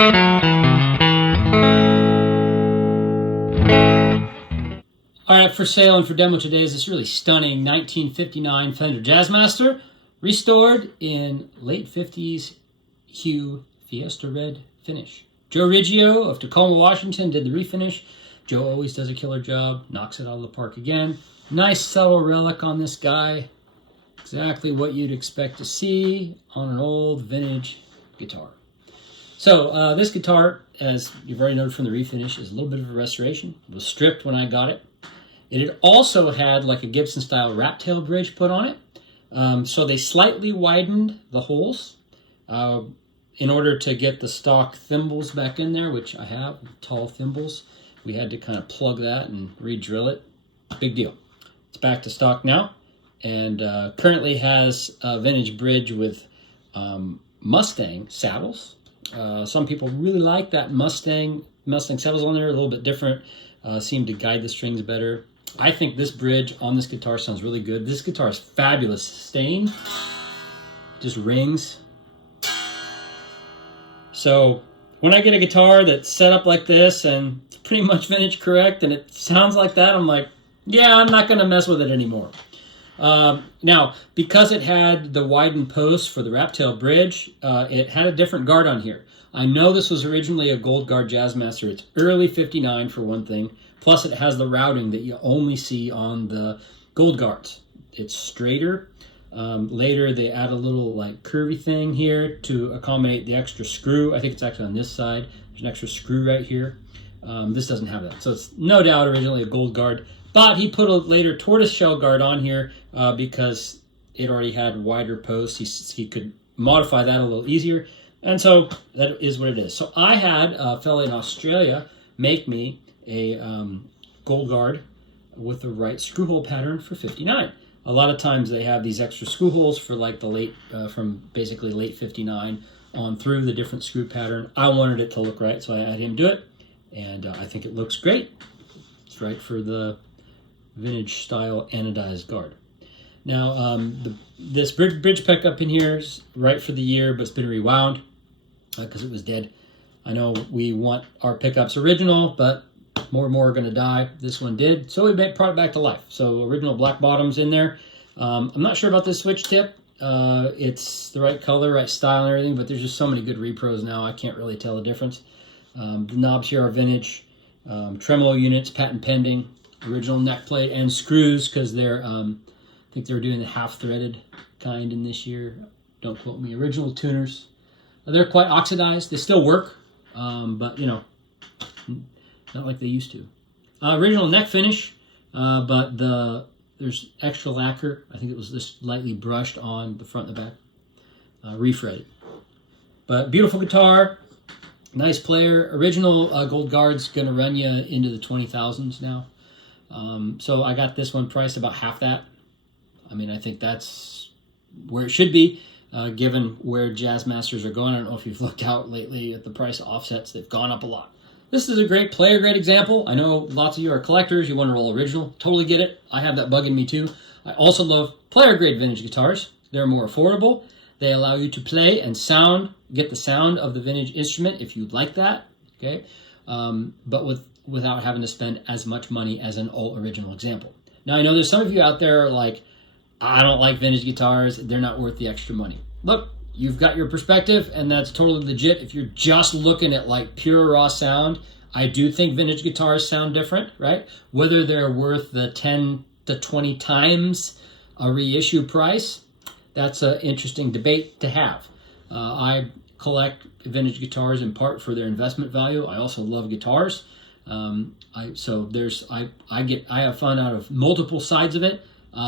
All right, for sale and for demo today is this really stunning 1959 Fender Jazzmaster, restored in late 50s hue Fiesta red finish. Joe Riggio of Tacoma, Washington did the refinish. Joe always does a killer job, knocks it out of the park again. Nice subtle relic on this guy. Exactly what you'd expect to see on an old vintage guitar. So this guitar, as you've already noted from the refinish, is a little bit of a restoration. It was stripped when I got it. It had also had like a Gibson-style rat tail bridge put on it. So they slightly widened the holes in order to get the stock thimbles back in there, which I have, tall thimbles. We had to kind of plug that and re-drill it. Big deal. It's back to stock now, and currently has a vintage bridge with Mustang saddles. Some people really like that Mustang saddles on there, a little bit different. Seem to guide the strings better. I think this bridge on this guitar sounds really good. This guitar is fabulous sustain. Just rings. So when I get a guitar that's set up like this and it's pretty much vintage correct and it sounds like that, I'm like, yeah, I'm not going to mess with it anymore. Now, because it had the widened post for the wrap tail bridge, it had a different guard on here. I know this was originally a gold guard Jazzmaster. It's early 59 for one thing. Plus it has the routing that you only see on the gold guards. It's straighter. Later they add a little like curvy thing here to accommodate the extra screw. I think it's actually on this side. There's an extra screw right here. This doesn't have that. So it's no doubt originally a gold guard. But he put a later tortoise shell guard on here because it already had wider posts. He could modify that a little easier. And so that is what it is. So I had a fella in Australia make me a gold guard with the right screw hole pattern for 59. A lot of times they have these extra screw holes for like the late, from basically late 59 on through the different screw pattern. I wanted it to look right, so I had him do it. And I think it looks great. It's right for the vintage style anodized guard. Now, this bridge pickup in here is right for the year, but it's been rewound because it was dead. I know we want our pickups original, but more and more are going to die. This one did, so we brought it back to life. So original black bottoms in there. I'm not sure about this switch tip. It's the right color, right style and everything, but there's just so many good repros now, I can't really tell the difference. The knobs here are vintage. Tremolo units, patent pending. Original neck plate and screws, because they're, I think they were doing the half-threaded kind in this year. Don't quote me. Original tuners. They're quite oxidized. They still work, but, you know, not like they used to. Original neck finish, but there's extra lacquer. I think it was just lightly brushed on the front and the back. Refretted. But beautiful guitar. Nice player. Original gold guard's going to run you into the 20,000s now. So I got this one priced about half that. I mean, I think that's where it should be, given where Jazzmasters are going. I don't know if you've looked out lately at the price of offsets. They've gone up a lot. This is a great player grade example. I know lots of you are collectors. You want to roll original. Totally get it. I have that bug in me too. I also love player grade vintage guitars. They're more affordable. They allow you to play and get the sound of the vintage instrument if you like that. Okay, but without having to spend as much money as an all original example. Now I know there's some of you out there are like, I don't like vintage guitars. They're not worth the extra money. Look, you've got your perspective, and that's totally legit. If you're just looking at like pure raw sound, I do think vintage guitars sound different, right? Whether they're worth the 10 to 20 times a reissue price, that's an interesting debate to have. I collect vintage guitars in part for their investment value. I also love guitars. I have fun out of multiple sides of it.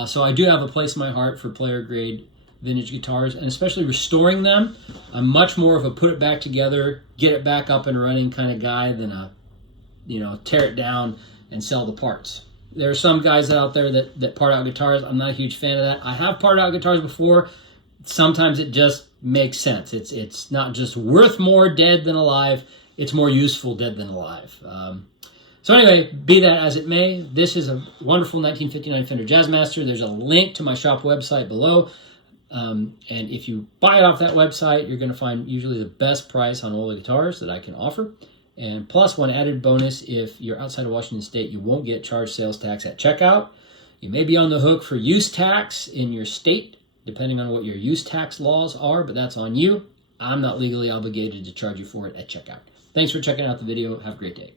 So I do have a place in my heart for player grade vintage guitars, and especially restoring them. I'm much more of a put it back together, get it back up and running kind of guy than a, tear it down and sell the parts. There are some guys out there that part out guitars. I'm not a huge fan of that. I have parted out guitars before. Sometimes it just makes sense. It's not just worth more dead than alive. It's more useful dead than alive. So anyway, be that as it may, this is a wonderful 1959 Fender Jazzmaster. There's a link to my shop website below. And if you buy it off that website, you're going to find usually the best price on all the guitars that I can offer. And plus, one added bonus, if you're outside of Washington State, you won't get charged sales tax at checkout. You may be on the hook for use tax in your state, depending on what your use tax laws are, but that's on you. I'm not legally obligated to charge you for it at checkout. Thanks for checking out the video. Have a great day.